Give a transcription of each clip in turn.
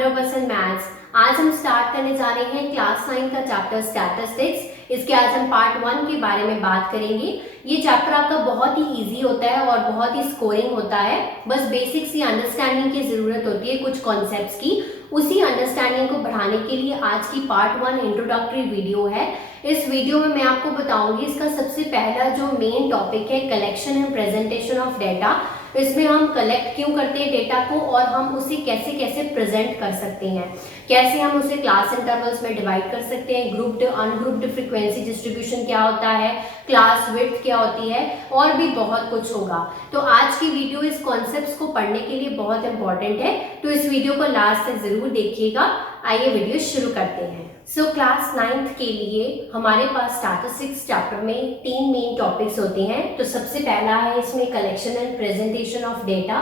100% maths. आज हम start करने जा रहे हैं क्लास 9 का चैप्टर स्टैटिस्टिक्स। इसके आज हम पार्ट 1 के बारे में बात करेंगे। ये चैप्टर आपका बहुत ही इजी होता है और बहुत ही स्कोरिंग होता है। बस बेसिक सी अंडरस्टैंडिंग की जरूरत होती है कुछ कॉन्सेप्ट्स की। उसी अंडरस्टैंडिंग को बढ़ाने के लिए आज की पार्ट 1 इंट्रोडक्टरी वीडियो है। इस वीडियो में मैं आपको बताऊंगी इसका सबसे पहला जो मेन टॉपिक है collection and presentation of data. इसमें हम कलेक्ट क्यों करते हैं डेटा को और हम उसे कैसे कैसे प्रेजेंट कर सकते हैं, कैसे हम उसे क्लास इंटरवल्स में डिवाइड कर सकते हैं, ग्रुप्ड अनग्रुप्ड फ्रीक्वेंसी डिस्ट्रीब्यूशन क्या होता है, क्लास विड्थ क्या होती है और भी बहुत कुछ होगा। तो आज की वीडियो इस कॉन्सेप्ट्स को पढ़ने के लिए बहुत इंपॉर्टेंट है, तो इस वीडियो को लास्ट तक जरूर देखिएगा। आइए वीडियो शुरू करते हैं। क्लास 9th के लिए हमारे पास स्टैटिस्टिक्स चैप्टर में 3 मेन टॉपिक्स होते हैं। तो सबसे पहला है इसमें collection and presentation of data,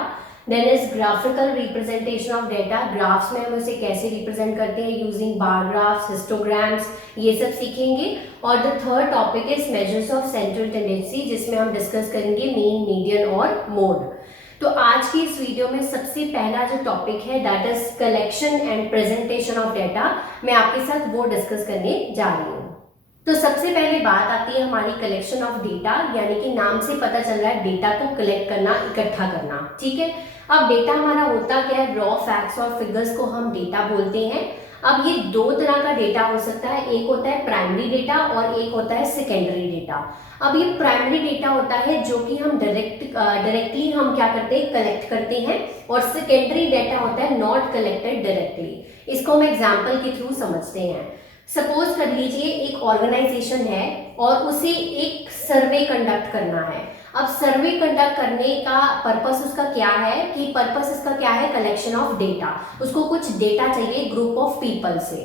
then is graphical representation of data. Graphs में हम उसे कैसे रिप्रेजेंट करते हैं यूजिंग बार ग्राफ्स, हिस्टोग्राम्स, ये सब सीखेंगे। और the third topic is measures of central tendency, जिसमें हम डिस्कस करेंगे मीन, मीडियन और मोड। तो आज की इस वीडियो में सबसे पहला जो टॉपिक है that is collection and presentation of data, मैं आपके साथ वो डिस्कस करने जा रही हूँ। तो सबसे पहले बात आती है हमारी कलेक्शन ऑफ डेटा, यानी कि नाम से पता चल रहा है डेटा को कलेक्ट करना, इकट्ठा करना। ठीक है, अब डेटा हमारा होता क्या है, रॉ फैक्ट्स और फिगर्स को हम डेटा बोलते हैं। अब ये दो तरह का डेटा हो सकता है, एक होता है प्राइमरी डेटा और एक होता है सेकेंडरी डेटा। अब ये प्राइमरी डेटा होता है जो कि हम डायरेक्टली हम क्या करते हैं, कलेक्ट करते हैं, और सेकेंडरी डेटा होता है नॉट कलेक्टेड डायरेक्टली। इसको हम एग्जांपल के थ्रू समझते हैं। सपोज कर लीजिए एक ऑर्गेनाइजेशन है और उसे एक सर्वे कंडक्ट करना है। अब सर्वे कंडक्ट करने का पर्पस उसका क्या है कि पर्पस इसका क्या है, कलेक्शन ऑफ डेटा। उसको कुछ डेटा चाहिए ग्रुप ऑफ पीपल से।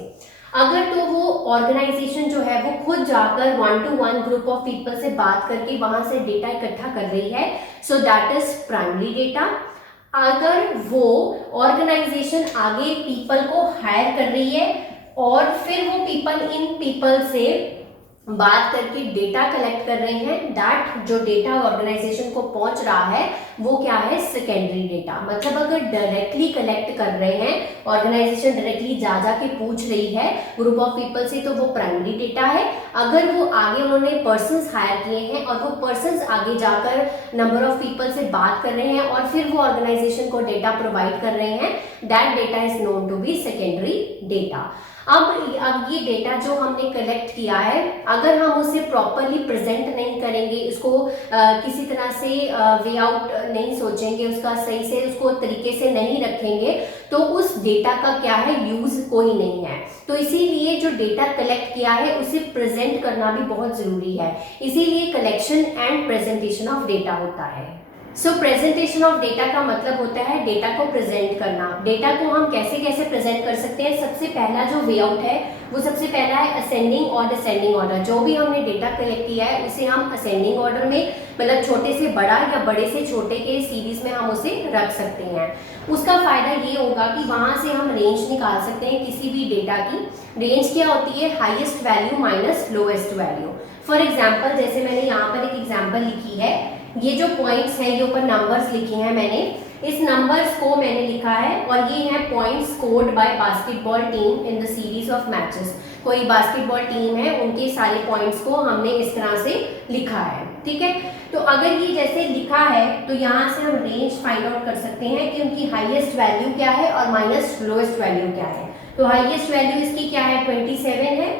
अगर तो वो ऑर्गेनाइजेशन जो है वो खुद जाकर 1 to 1 ग्रुप ऑफ पीपल से बात करके वहां से डेटा इकट्ठा कर रही है, so that is primary data. अगर वो ऑर्गेनाइजेशन आगे पीपल को हायर कर रही है और फिर वो पीपल इन पीपल से बात करके डेटा कलेक्ट कर रहे हैं, दैट जो डेटा ऑर्गेनाइजेशन को पहुंच रहा है वो क्या है, सेकेंडरी डेटा। मतलब अगर डायरेक्टली कलेक्ट कर रहे हैं, ऑर्गेनाइजेशन डायरेक्टली जा के पूछ रही है ग्रुप ऑफ पीपल से, तो वो प्राइमरी डेटा है। अगर वो आगे उन्होंने पर्सन्स हायर किए हैं और वो पर्सन्स आगे जाकर नंबर ऑफ पीपल से बात कर रहे हैं और फिर वो ऑर्गेनाइजेशन को डेटा प्रोवाइड कर रहे हैं, that data is known to be secondary data. अब ये डेटा जो हमने कलेक्ट किया है, अगर हम उसे प्रॉपरली प्रेजेंट नहीं करेंगे, इसको किसी तरह से वे आउट नहीं सोचेंगे, उसका सही से उसको तरीके से नहीं रखेंगे, तो उस डेटा का क्या है, यूज कोई नहीं है। तो इसीलिए जो डेटा कलेक्ट किया है उसे प्रेजेंट करना भी बहुत जरूरी है। इसीलिए collection and presentation of data होता है। प्रेजेंटेशन ऑफ डेटा का मतलब होता है डेटा को प्रेजेंट करना। डेटा को हम कैसे कैसे प्रेजेंट कर सकते हैं, सबसे पहला जो वे आउट है वो सबसे पहला है असेंडिंग और डिसेंडिंग ऑर्डर। जो भी हमने डेटा कलेक्ट किया है उसे हम असेंडिंग ऑर्डर में, मतलब छोटे से बड़ा या बड़े से छोटे के सीरीज में हम उसे रख सकते हैं। उसका फायदा ये होगा कि वहां से हम रेंज निकाल सकते हैं किसी भी डेटा की। रेंज क्या होती है, highest value minus lowest value. For example, जैसे मैंने यहाँ पर एक एग्जाम्पल लिखी है, ये जो पॉइंट्स हैं, ये ऊपर नंबर्स लिखे हैं मैंने, इस नंबर्स को मैंने लिखा है और ये हैं points scored by basketball team in the series of matches. कोई बास्केटबॉल टीम है, उनके सारे पॉइंट्स को हमने इस तरह से लिखा है। ठीक है, तो अगर ये जैसे लिखा है तो यहाँ से हम रेंज फाइंड आउट कर सकते हैं कि उनकी हाईएस्ट वैल्यू क्या है और माइनस लोएस्ट वैल्यू क्या है। तो हाईएस्ट वैल्यू इसकी क्या है, 27 है,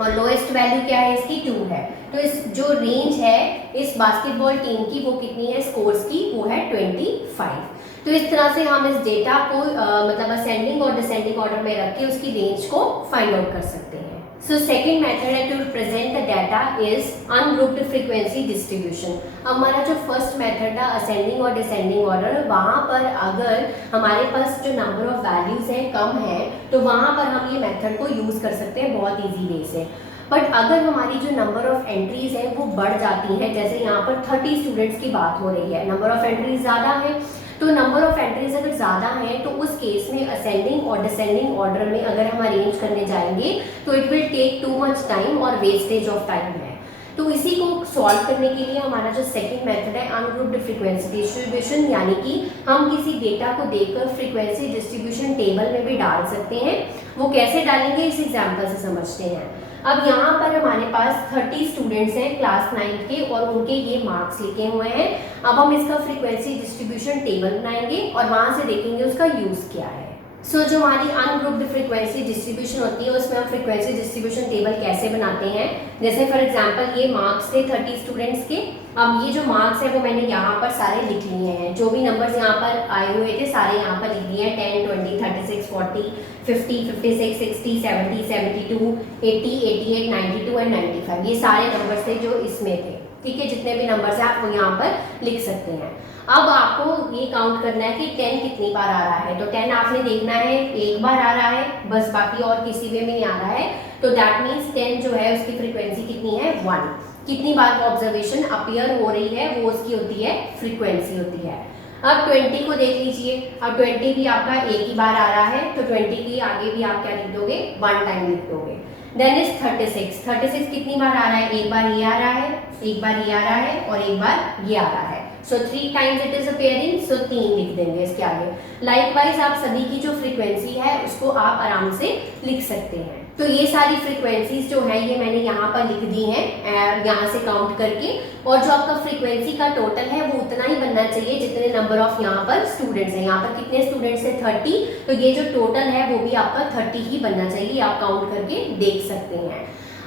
और लोएस्ट वैल्यू क्या है इसकी, 2 है। तो इस जो रेंज है इस बास्केटबॉल टीम की वो कितनी है, स्कोर्स की, वो है 25। तो इस तरह से हम इस डेटा को मतलब असेंडिंग और डिसेंडिंग ऑर्डर में रख के उसकी रेंज को फाइंड आउट कर सकते हैं। सेकेंड मेथड है to present the data is ungrouped frequency distribution. हमारा जो फर्स्ट मेथड था असेंडिंग और डिसेंडिंग ऑर्डर, वहाँ पर अगर हमारे पास जो नंबर ऑफ वैल्यूज है कम है तो वहाँ पर हम ये मेथड को यूज कर सकते हैं बहुत ईजी वे से। बट अगर हमारी जो नंबर ऑफ एंट्रीज है वो बढ़ जाती है, जैसे यहाँ पर 30 स्टूडेंट्स की बात हो रही है, नंबर ऑफ एंट्रीज ज़्यादा है, तो नंबर ऑफ एंट्रीज अगर ज़्यादा है तो उस केस में असेंडिंग और डिसेंडिंग ऑर्डर में अगर हम अरेंज करने जाएंगे तो it will take too much time और वेस्टेज ऑफ टाइम है। तो इसी को सॉल्व करने के लिए हमारा जो सेकंड मेथड है अनग्रुप्ड फ्रीक्वेंसी डिस्ट्रीब्यूशन, यानी कि हम किसी डेटा को देखकर फ्रीक्वेंसी डिस्ट्रीब्यूशन टेबल में भी डाल सकते हैं। वो कैसे डालेंगे इस एग्जाम्पल से समझते हैं। अब यहाँ पर हमारे पास 30 स्टूडेंट्स हैं क्लास 9 के और उनके ये मार्क्स लिखे हुए हैं। अब हम इसका फ्रीक्वेंसी डिस्ट्रीब्यूशन टेबल बनाएंगे और वहाँ से देखेंगे उसका यूज़ क्या है। जो हमारी अनग्रुप्ड फ्रीक्वेंसी डिस्ट्रीब्यूशन होती है उसमें हम फ्रीक्वेंसी डिस्ट्रीब्यूशन टेबल कैसे बनाते हैं। जैसे फॉर एग्जांपल ये मार्क्स थे 30 स्टूडेंट्स के। अब ये जो मार्क्स है वो मैंने यहाँ पर सारे लिख लिए हैं, जो भी नंबर्स यहाँ पर आए हुए थे सारे यहाँ पर लिख दिए हैं। 10, 20, 36, 40, 50, 56, 60, 70, 72, 80, 88, 92 एंड 95, ये सारे नंबर्स थे जो इसमें थे। ठीक है, जितने भी नंबर्स हैं आप वो यहाँ पर लिख सकते हैं। अब आपको ये काउंट करना है कि 10 कितनी बार आ रहा है। तो 10 आपने देखना है एक बार आ रहा है बस, बाकी और किसी में भी नहीं आ रहा है। तो दैट मीन्स 10 जो है उसकी फ्रीक्वेंसी कितनी है 1। कितनी बार वो ऑब्जर्वेशन अपीयर हो रही है वो उसकी होती है फ्रीक्वेंसी होती है। अब 20 को देख लीजिए। अब 20 भी आपका एक ही बार आ रहा है तो 20 की आगे भी आप क्या लिख दोगे 1 टाइम लिख दोगे। Then is 36। 36 कितनी बार आ रहा है, एक बार ये आ रहा है, एक बार ये आ रहा है और एक बार ये आ रहा है। सो 3 टाइम्स इट इज अपेयरिंग, सो 3 लिख देंगे इसके आगे। लाइकवाइज आप सभी की जो फ्रीक्वेंसी है उसको आप आराम से लिख सकते हैं। तो ये सारी फ्रीक्वेंसीज जो है ये मैंने यहाँ पर लिख दी हैं यहाँ से काउंट करके। और जो आपका फ्रीक्वेंसी का टोटल है वो उतना ही बनना चाहिए जितने नंबर ऑफ यहाँ पर स्टूडेंट्स हैं। यहाँ पर कितने स्टूडेंट्स हैं 30, तो ये जो टोटल है वो भी आपका 30 ही बनना चाहिए, आप काउंट करके देख सकते हैं।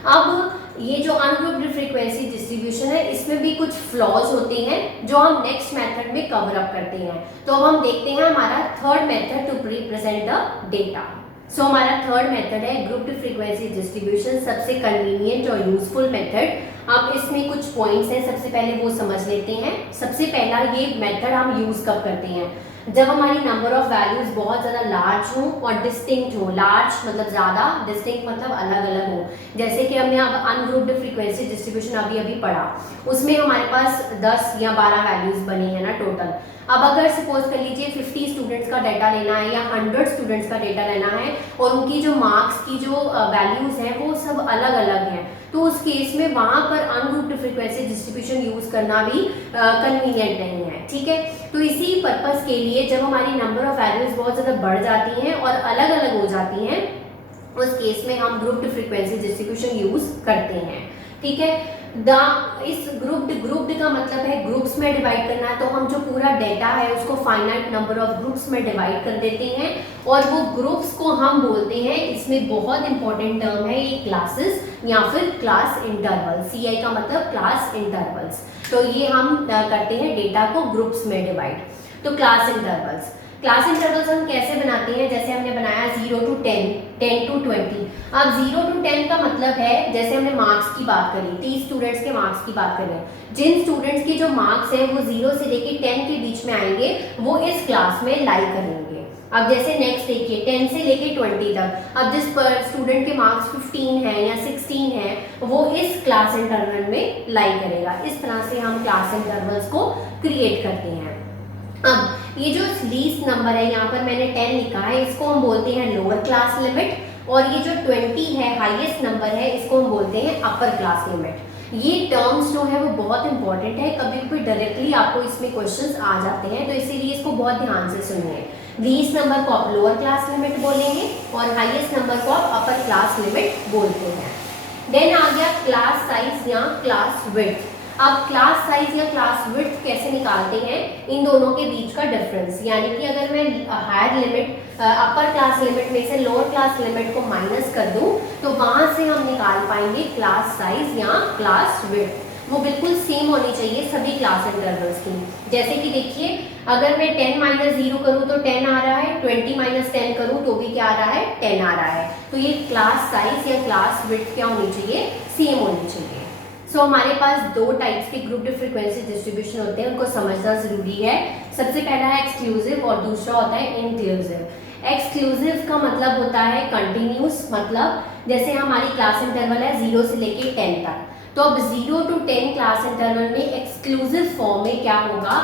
अब ये जो अनग्रुप्ड फ्रीक्वेंसी डिस्ट्रीब्यूशन है इसमें भी कुछ फ्लॉज होते हैं जो हम नेक्स्ट मेथड में कवर अप करते हैं। तो अब हम देखते हैं हमारा third method to represent the data. So हमारा थर्ड मेथड है ग्रुप्ड फ्रीक्वेंसी डिस्ट्रीब्यूशन, सबसे कन्वीनियंट और यूजफुल मेथड। अब इसमें कुछ पॉइंट्स हैं, सबसे पहले वो समझ लेते हैं। सबसे पहला ये मेथड हम यूज कब करते हैं, जब हमारी नंबर ऑफ वैल्यूज बहुत ज़्यादा लार्ज हो और डिस्टिंक्ट हो। लार्ज मतलब ज़्यादा, डिस्टिंक्ट मतलब अलग अलग हो। जैसे कि हमने अब अनग्रुप्ड फ्रीक्वेंसी डिस्ट्रीब्यूशन अभी पढ़ा, उसमें हमारे पास 10 या 12 वैल्यूज बनी है ना टोटल। अब अगर सपोज कर लीजिए 50 स्टूडेंट्स का डाटा लेना है या 100 स्टूडेंट्स का डाटा लेना है और उनकी जो मार्क्स की जो वैल्यूज हैं वो सब अलग अलग हैं, तो उस केस में वहाँ पर अनग्रुप्ड फ्रीक्वेंसी डिस्ट्रीब्यूशन यूज करना भी कन्वीनियंट नहीं है। ठीक है, तो इसी पर्पस के लिए जब हमारी नंबर ऑफ वैल्यूज बहुत ज़्यादा बढ़ जाती हैं और अलग अलग हो जाती हैं उस केस में हम ग्रुप्ड फ्रीक्वेंसी डिस्ट्रीब्यूशन यूज करते हैं। ठीक है, इस ग्रुप्ड का मतलब है ग्रुप्स में डिवाइड करना। तो हम जो पूरा डेटा है उसको फाइनाइट नंबर ऑफ ग्रुप्स में डिवाइड कर देते हैं और वो ग्रुप्स को हम बोलते हैं, इसमें बहुत इंपॉर्टेंट टर्म है ये, क्लासेस या फिर क्लास इंटरवल। CI का मतलब क्लास इंटरवल्स। तो ये हम करते हैं डेटा को ग्रुप्स में डिवाइड। तो क्लास इंटरवल्स हम कैसे बनाते हैं, जैसे हमने बनाया 0 to 10, 10 to 20। अब 0 to 10 का मतलब है, जैसे हमने मार्क्स की बात करी, 30 स्टूडेंट्स के मार्क्स की बात करें, जिन स्टूडेंट्स के जो मार्क्स हैं वो 0 से लेके 10 के बीच में आएंगे वो इस क्लास में लाई करेंगे। अब जैसे नेक्स्ट देखिए 10 से लेके 20 तक, अब जिस पर स्टूडेंट के मार्क्स 15 है या 16 है वो इस क्लास इंटरवल में लाई करेगा। इस तरह से हम क्लास इंटरवल्स को क्रिएट करते हैं। अब ये जो लीस्ट नंबर है यहाँ पर मैंने 10 लिखा है, इसको हम बोलते हैं लोअर क्लास लिमिट, और ये जो 20 है हाईएस्ट नंबर है इसको हम बोलते हैं अपर क्लास लिमिट। ये टर्म्स जो है वो बहुत इंपॉर्टेंट है, कभी भी डायरेक्टली आपको इसमें क्वेश्चंस आ जाते हैं, तो इसीलिए इसको बहुत ध्यान से सुनिए। लीस्ट नंबर को आप लोअर क्लास लिमिट बोलेंगे और हाईएस्ट नंबर को आप अपर क्लास लिमिट बोलते हैं। देन आ गया क्लास साइज या क्लास विड्थ। अब क्लास साइज या क्लास विड्थ कैसे निकालते हैं, इन दोनों के बीच का डिफरेंस, यानी कि अगर मैं higher limit upper class limit में से लोअर क्लास लिमिट को माइनस कर दूं तो वहां से हम निकाल पाएंगे क्लास साइज या क्लास विड्थ। वो बिल्कुल सेम होनी चाहिए सभी क्लास इंटरवल्स की। जैसे कि देखिए अगर मैं 10 - 0 करूँ तो 10 आ रहा है, 20 - 10 करूँ तो भी क्या आ रहा है 10 आ रहा है। तो ये क्लास साइज या क्लास विड्थ क्या होनी चाहिए, सेम होनी चाहिए। सो हमारे पास दो टाइप्स के ग्रुप्ड फ्रीक्वेंसी डिस्ट्रीब्यूशन होते हैं, उनको समझना जरूरी है। सबसे पहला है एक्सक्लूसिव और दूसरा होता है इंक्लूसिव। एक्सक्लूसिव का मतलब होता है कंटिन्यूस, मतलब जैसे हमारी क्लास इंटरवल है 0 से लेके 10 तक, तो अब 0 to 10 क्लास इंटरवल में एक्सक्लूसिव फॉर्म में क्या होगा,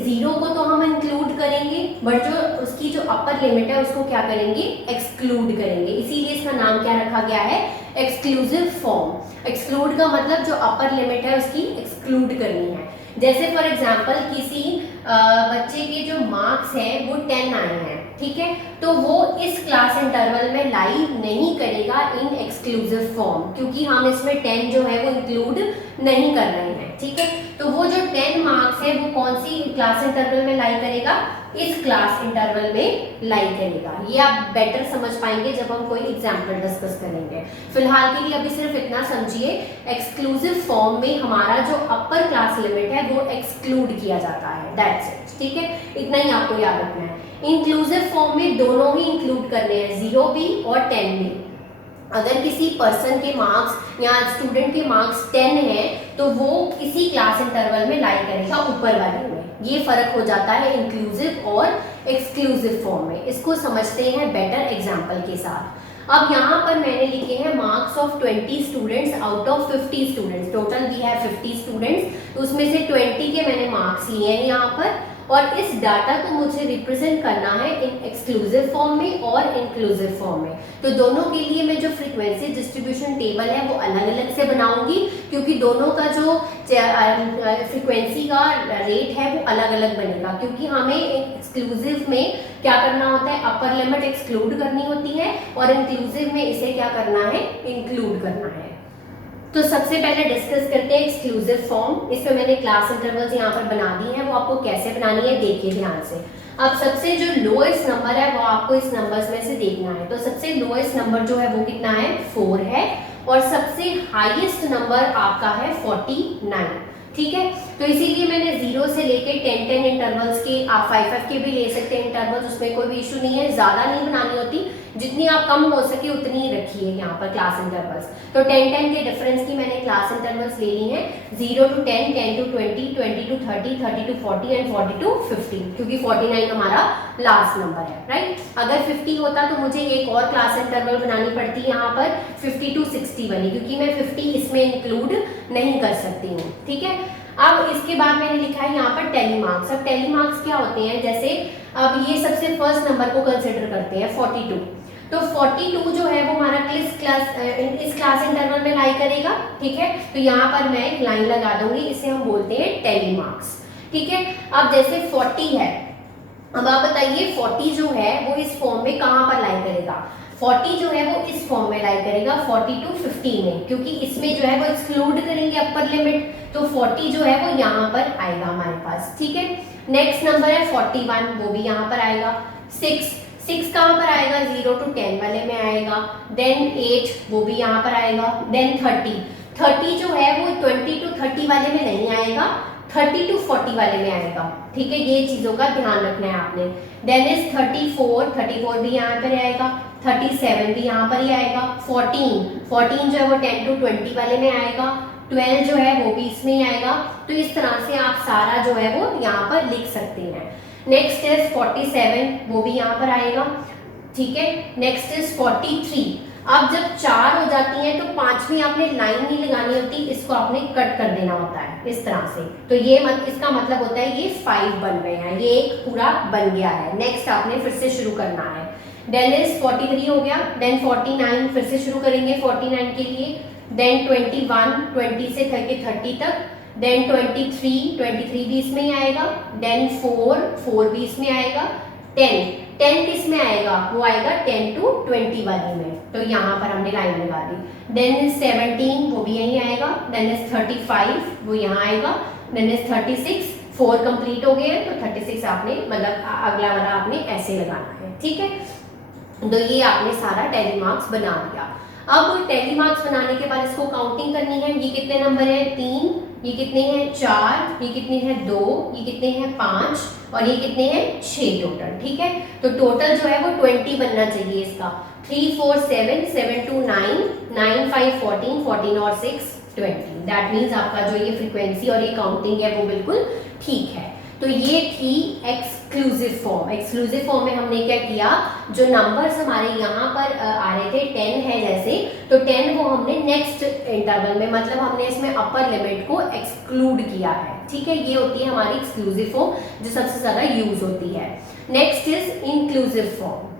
0 को तो हम इंक्लूड करेंगे बट जो उसकी जो अपर लिमिट है उसको क्या करेंगे, एक्सक्लूड करेंगे, इसीलिए इसका नाम क्या रखा गया है, एक्सक्लूसिव फॉर्म। एक्सक्लूड का मतलब जो अपर लिमिट है उसकी एक्सक्लूड करनी है। जैसे फॉर एग्जांपल किसी बच्चे के जो मार्क्स हैं वो 10 आए हैं, ठीक है, तो वो इस क्लास इंटरवल में लाई नहीं करेगा इन एक्सक्लूसिव फॉर्म, क्योंकि हम इसमें 10 जो है वो इंक्लूड नहीं कर रहे हैं, ठीक है। तो वो जो 10 मार्क्स है वो कौन सी क्लास इंटरवल में लाई करेगा, इस क्लास इंटरवल में लाई करेगा। ये आप बेटर समझ पाएंगे जब हम कोई एग्जांपल डिस्कस करेंगे। फिलहाल के लिए अभी सिर्फ इतना समझिए, एक्सक्लूसिव फॉर्म में हमारा जो अपर क्लास लिमिट है वो एक्सक्लूड किया जाता है, दैट्स इट, ठीक है, इतना ही आपको याद रखना है। इंक्लूसिव फॉर्म में दोनों ही इंक्लूड करने हैं, 0 भी और 10 भी। अगर किसी पर्सन के मार्क्स या स्टूडेंट के मार्क्स 10 हैं तो वो किसी क्लास इंटरवल में लाई करेगा ऊपर वाले में। ये फर्क हो जाता है इंक्लूसिव और एक्सक्लूसिव फॉर्म में। इसको समझते हैं बेटर एग्जांपल के साथ। अब यहाँ पर मैंने लिखे हैं marks of 20 students out of 50 students. Total we have 50 students, तो उसमें से 20 के मैंने मार्क्स लिए हैं यहाँ पर, और इस डाटा को मुझे रिप्रेजेंट करना है इन एक्सक्लूसिव फॉर्म में और इंक्लूसिव फॉर्म में। तो दोनों के लिए मैं जो फ्रीक्वेंसी डिस्ट्रीब्यूशन टेबल है वो अलग अलग से बनाऊंगी, क्योंकि दोनों का जो फ्रीक्वेंसी का रेट है वो अलग अलग बनेगा, क्योंकि हमें एक्सक्लूसिव में क्या करना होता है, अपर लिमिट एक्सक्लूड करनी होती है, और इंक्लूसिव में इसे क्या करना है, इंक्लूड करना है। तो सबसे पहले डिस्कस करते हैं एक्सक्लूसिव फॉर्म। इसमें मैंने क्लास इंटरवल्स यहाँ पर बना दी हैं, वो आपको कैसे बनानी है देखिए ध्यान से। अब सबसे जो लोएस्ट नंबर है वो आपको इस नंबर्स में से देखना है। तो सबसे लोएस्ट नंबर जो है वो कितना है, 4 है, और सबसे हाईएस्ट नंबर आपका है 49, ठीक है। तो इसीलिए मैंने 0 से लेके 10 इंटरवल्स के, आप 5 के भी ले सकते हैं इंटरवल्स, उसमें कोई भी इशू नहीं है, ज्यादा नहीं बनानी होती, जितनी आप कम हो सके उतनी ही रखिए यहाँ पर क्लास इंटरवल्स। तो 10 के डिफरेंस की मैंने क्लास इंटरवल्स ले ली हैं, 0 to 10, 10 to 20, 20 to 30, 30 to 40 and 40 to 50, क्योंकि 49 हमारा लास्ट नंबर है, राइट। अगर 50 होता तो मुझे एक और क्लास इंटरवल बनानी पड़ती यहाँ पर 50 to 60 वाली, क्योंकि मैं 50 इसमें इंक्लूड नहीं कर सकती हूँ, ठीक है। अब इसके बाद मैंने लिखा है यहाँ पर टेली मार्क्स। अब टेली मार्क्स क्या होते हैं, जैसे अब ये सबसे फर्स्ट नंबर को कंसिडर करते हैं 42, तो 42 जो है वो हमारा इस क्लास इंटरवल में लाई करेगा, ठीक है। तो यहाँ पर मैं एक लाइन लगा दूंगी, इसे हम बोलते हैं टेली मार्क्स, ठीक है। अब जैसे 40 है, अब आप बताइए 40 जो है वो इस फॉर्म में कहाँ पर लाई करेगा, 40 जो है वो इस फॉर्म में लाई करेगा 40 to 50 में, क्योंकि इसमें जो है वो एक्सक्लूड करेंगे अपर लिमिट, तो 40 जो है वो यहाँ पर आएगा हमारे पास, ठीक है। नेक्स्ट नंबर है 41, वो भी यहाँ पर आएगा। 6 कहाँ पर आएगा, 0 to 10 वाले में आएगा। देन 8 वो भी यहाँ पर आएगा। देन 30 जो है वो 20 to 30 वाले में नहीं आएगा, 30 to 40 वाले में आएगा, ठीक है। ये चीजों का ध्यान रखना है आपने। देन इज 34 भी यहाँ पर आएगा, 37 भी यहाँ पर ही आएगा। 14 जो है वो 10 to 20 वाले में आएगा। 12 जो है वो भी इसमें ही आएगा। तो इस तरह से आप सारा जो है वो यहाँ पर लिख सकते हैं। नेक्स्ट इज 47, वो भी यहाँ पर आएगा, ठीक है। Next is 43। अब जब 4 हो जाती हैं तो 5वीं आपने लाइन नहीं लगानी होती, इसको आपने कट कर देना होता है इस तरह से। तो ये इसका मतलब होता है ये 5 बन रहे हैं, ये एक पूरा बन गया है। नेक्स्ट आपने फिर से शुरू करना है। देन इज 43 हो गया। देन 49 फिर से शुरू करेंगे 49 के लिए। देन 21, 20 से लेके 30 तक। देन 23 भी इसमें ही आएगा। देन 4 भी इसमें आएगा। 10 किस में आएगा, वो आएगा 10 to 20 वाली में, तो यहाँ पर हमने लाइन लगा दी। देन इज 17, वो भी यहीं आएगा। देन इज 35, वो यहाँ आएगा। देन इज 36, 4 कंप्लीट हो गए हैं, तो 36 आपने मतलब अगला वाला आपने ऐसे लगाना है, ठीक है। तो ये आपने सारा टेली मार्क्स बना दिया। अब टेली मार्क्स बनाने के बाद इसको काउंटिंग करनी है। ये कितने नंबर है, 3, ये कितने हैं 4, ये कितने हैं 2, ये कितने हैं 5, और ये कितने हैं 6 टोटल, ठीक है। तो टोटल जो है वो 20 बनना चाहिए इसका। 3, 4, 7, 7, 2, 9, 9, 5, 14, 14 और 6, 20। दैट मीन्स आपका जो ये फ्रीक्वेंसी और ये काउंटिंग है वो बिल्कुल ठीक है। तो ये थी एक्सक्लूसिव फॉर्म। एक्सक्लूसिव फॉर्म में हमने क्या किया, जो नंबर्स हमारे यहाँ पर आ रहे थे 10 है जैसे, तो 10 को हमने नेक्स्ट इंटरवल में, मतलब हमने इसमें अपर लिमिट को एक्सक्लूड किया है। ठीक है, ये होती है हमारी एक्सक्लूसिव फॉर्म जो सबसे ज्यादा यूज होती है। Next is inclusive form.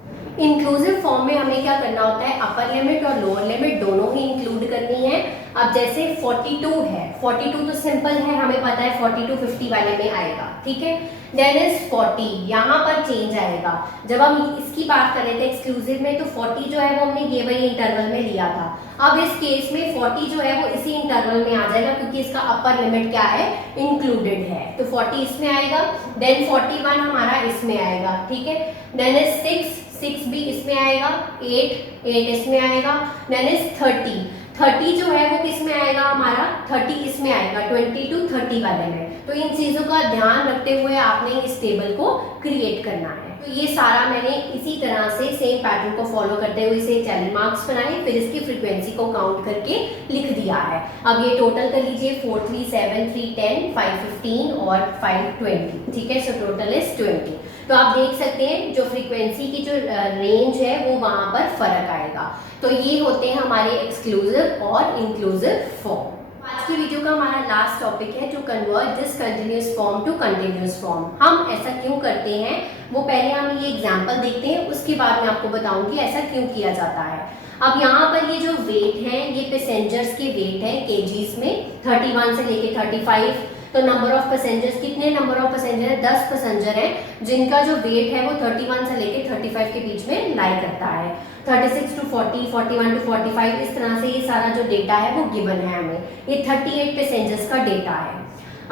Inclusive form में हमें क्या करना होता है, अपर लिमिट और लोअर लिमिट दोनों ही इंक्लूड करनी है। अब जैसे 42 है, 42 तो सिंपल है, हमें पता है 42 50 वाले में आएगा। ठीक है, देन इज 40, यहाँ पर चेंज आएगा। जब हम इसकी बात कर रहे थे एक्सक्लूसिव में, तो 40 जो है वो हमने ये वाली इंटरवल में लिया था। अब इस केस में 40 जो है वो इसी इंटरवल में आ जाएगा, क्योंकि इसका अपर लिमिट क्या है, इंक्लूडेड है, तो 40 इसमें आएगा। देन 41 हमारा इसमें आएगा। ठीक है, देन इज 6 भी इसमें आएगा, 8 इसमें आएगा। देन इज 30 जो है वो किस में आएगा, हमारा 30 इसमें आएगा, 20 to 30 वाले में। तो इन चीजों का ध्यान रखते हुए आपने इस टेबल को क्रिएट करना है। तो ये सारा मैंने इसी तरह से सेम पैटर्न को फॉलो करते हुए इसे टैली मार्क्स बनाए, फिर इसकी फ्रीक्वेंसी को काउंट करके लिख दिया है। अब ये टोटल कर लीजिए, 4 3 7 3 10 5 15 और 5 20। ठीक है, सो टोटल इज 20। तो आप देख सकते हैं जो फ्रीक्वेंसी की जो रेंज है वो वहां पर फर्क आएगा। तो ये होते हैं हमारे एक्सक्लूसिव और इंक्लूसिव फॉर्म। आज की वीडियो का हमारा लास्ट टॉपिक है to convert discontinuous form to continuous form. हम ऐसा क्यों करते हैं, वो पहले हम ये एग्जांपल देखते हैं, उसके बाद मैं आपको बताऊंगी ऐसा क्यों किया जाता है। अब यहाँ पर ये जो वेट है, ये पैसेंजर्स के वेट है केजीज में, 31 से लेके 35। तो नंबर ऑफ पैसेंजर्स, कितने नंबर ऑफ पैसेंजर है, 10 पैसेंजर है जिनका जो वेट है वो 31 से लेके 35 के बीच में लाई करता है। 36 to 40, 41 to 45, इस तरह से ये सारा जो डेटा है वो गिवन है हमें। ये 38 पैसेंजर्स का डेटा है।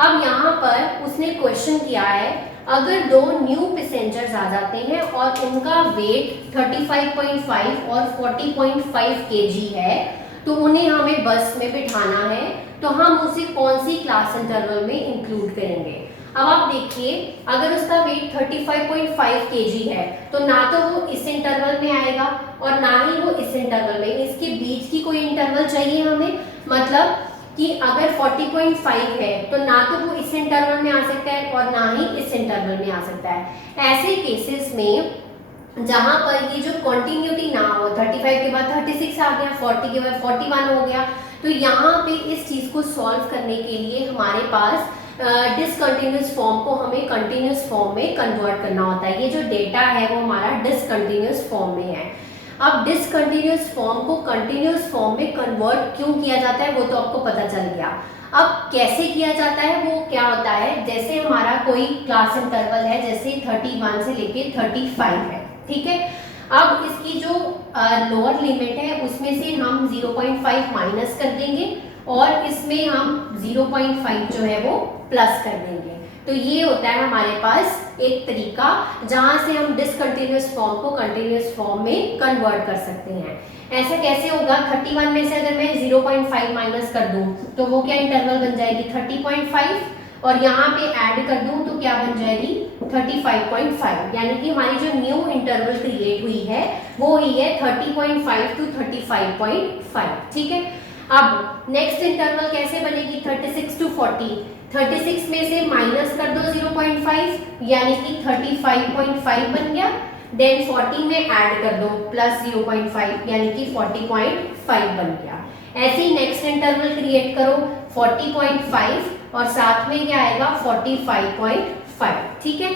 अब यहाँ पर उसने क्वेश्चन किया है, अगर 2 न्यू पैसेंजर्स आ जाते हैं और उनका वेट 35.5 और 40.5 kg है, तो उन्हें हमें बस में बिठाना है, तो हम उसे कौन सी क्लास इंटरवल में इंक्लूड करेंगे। अब आप देखिए, अगर उसका वेट 35.5 kg है, तो ना तो वो इस इंटरवल में आएगा और ना ही वो इस इंटरवल में, इसके बीच की कोई इंटरवल चाहिए हमें। मतलब कि अगर 40.5 है तो ना तो वो इस इंटरवल में आ सकता है और ना ही इस इंटरवल में आ सकता है। ऐसे केसेस में जहां पर ये जो कॉन्टिन्यूटी ना हो, 35 के बाद 36 आ गया, 40 के बाद 41 हो गया, तो यहाँ पे इस चीज को सॉल्व करने के लिए हमारे पास डिसकंटिन्यूअस फॉर्म को हमें कंटिन्यूअस फॉर्म में कन्वर्ट करना होता है। ये जो डेटा है वो हमारा डिसकंटिन्यूअस फॉर्म में है। अब डिसकंटिन्यूअस फॉर्म को कंटिन्यूअस फॉर्म में कन्वर्ट क्यों किया जाता है वो तो आपको पता चल गया। अब कैसे किया जाता है, वो क्या होता है, जैसे हमारा कोई क्लास इंटरवल है, जैसे 31 से लेके 35 है। ठीक है, अब इसकी जो लोअर लिमिट है उसमें से हम 0.5 माइनस कर देंगे और इसमें हम 0.5 जो है वो प्लस कर देंगे। तो ये होता है हमारे पास एक तरीका जहां से हम डिसकंटिन्यूअस फॉर्म को कंटिन्यूअस फॉर्म में कन्वर्ट कर सकते हैं। ऐसा कैसे होगा, 31 में से अगर मैं 0.5 माइनस कर दूं तो वो क्या इंटरवल बन जाएगी, 30.5, और यहाँ पे ऐड कर दूं तो क्या बन जाएगी, 35.5। यानी कि हमारी जो न्यू इंटरवल क्रिएट हुई है वो हुई है 30.5 to 35.5। ठीक है, अब नेक्स्ट इंटरवल कैसे बनेगी, 36 to 40। 36 में से माइनस कर दो 0.5, यानी कि 35.5 बन गया। देन 40 में ऐड कर दो प्लस 0.5, यानी कि 40.5 बन गया। ऐसे ही नेक्स्ट इंटरवल क्रिएट करो 40.5 और साथ में क्या आएगा 45.5। ठीक है,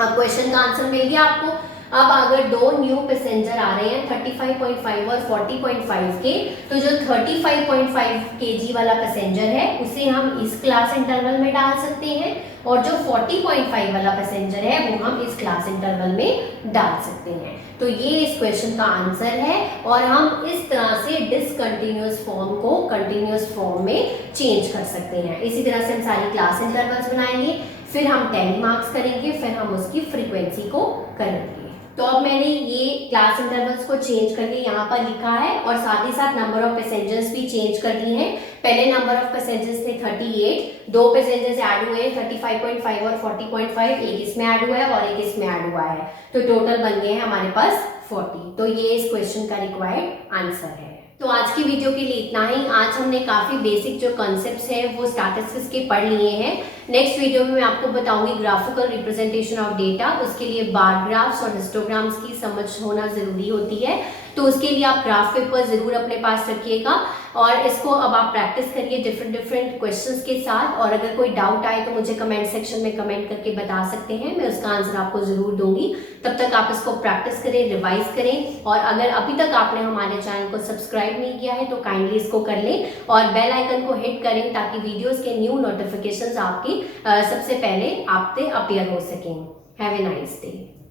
अब क्वेश्चन का आंसर मिल गया आपको। अब अगर 2 न्यू पैसेंजर आ रहे हैं 35.5 और 40.5 के, तो जो 35.5 kg वाला पैसेंजर है उसे हम इस क्लास इंटरवल में डाल सकते हैं और जो 40.5 वाला पैसेंजर है वो हम इस क्लास इंटरवल में डाल सकते हैं। तो ये इस क्वेश्चन का आंसर है और हम इस तरह से डिसकंटिन्यूअस फॉर्म को कंटिन्यूअस फॉर्म में चेंज कर सकते हैं। इसी तरह से हम सारी क्लास इंटरवल्स बनाएंगे, फिर हम टैली मार्क्स करेंगे, फिर हम उसकी फ्रीक्वेंसी को करेंगे। तो अब मैंने ये क्लास इंटरवल्स को चेंज करके यहाँ पर लिखा है और साथ ही साथ नंबर ऑफ पैसेंजर्स भी चेंज कर दिए हैं। पहले नंबर ऑफ पैसेंजर्स थे 38, 2 पैसेंजर्स ऐड हुए हैं 35.5 और 40.5, एक इसमें ऐड हुआ है और एक इसमें ऐड हुआ है, तो टोटल बन गए हैं हमारे पास 40। तो ये इस क्वेश्चन का रिक्वायर्ड आंसर है। तो आज की वीडियो के लिए इतना ही। आज हमने काफ़ी बेसिक जो कॉन्सेप्ट्स हैं वो स्टैटिस्टिक्स के पढ़ लिए हैं। नेक्स्ट वीडियो में मैं आपको बताऊंगी ग्राफिकल रिप्रेजेंटेशन ऑफ डेटा। उसके लिए बार ग्राफ्स और हिस्टोग्राम्स की समझ होना ज़रूरी होती है, तो उसके लिए आप ग्राफ पेपर ज़रूर अपने पास रखिएगा और इसको अब आप प्रैक्टिस करिए डिफरेंट क्वेश्चंस के साथ। और अगर कोई डाउट आए तो मुझे कमेंट सेक्शन में कमेंट करके बता सकते हैं, मैं उसका आंसर आपको ज़रूर दूंगी। तब तक आप इसको प्रैक्टिस करें, रिवाइज करें, और अगर अभी तक आपने हमारे चैनल को सब्सक्राइब नहीं किया है तो काइंडली इसको कर लें और बेल आइकन को हिट करें ताकि वीडियोज़ के न्यू नोटिफिकेशंस आपकी सबसे पहले आप पे अपीयर हो सकें। Have a nice day.